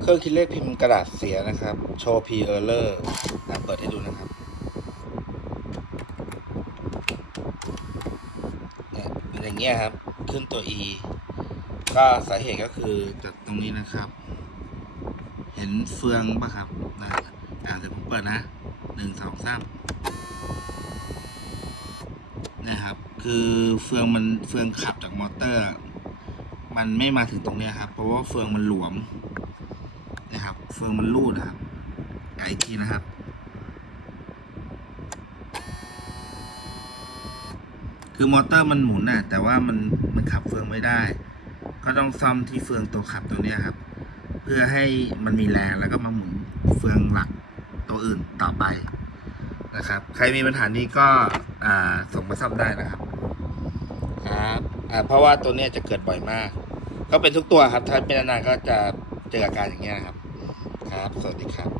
เครื่องคิดเลขพิมพ์กระดาษเสียนะครับ โชว์ P error นะเปิดให้ดูนะครับเนี่ยเป็นอย่างเงี้ยครับ ขึ้นตัว E ก็สาเหตุก็คือจากตรงนี้นะครับ เห็นเฟืองปะครับนะอ่าเดี๋ยวผมเปิดนะหนึ่งสองสามนะครับ คือเฟืองมันเฟืองขับจากมอเตอร์ มันไม่มาถึงตรงเนี้ยครับ เพราะว่าเฟืองมันหลวม นะครับ เฟืองมันรูดนะครับอีกทีนะครับ คือมอเตอร์มันหมุนน่ะแต่ว่ามันมันขับเฟืองไม่ได้ ก็ต้องซ่อมที่เฟืองตัวขับตัวนี้ครับ เพื่อให้มันมีแรงแล้วก็มาหมุนเฟืองหลักตัวอื่นต่อไปนะครับ ใครมีปัญหานี้ก็อ่าส่งมาซ่อมได้นะครับครับอ่าเพราะว่าตัวนี้จะเกิดบ่อยมาก ก็เป็นทุกตัวครับ ถ้าเป็นนานๆก็จะ เจออาการอย่างเงี้ยนะครับ ครับ สวัสดีครับ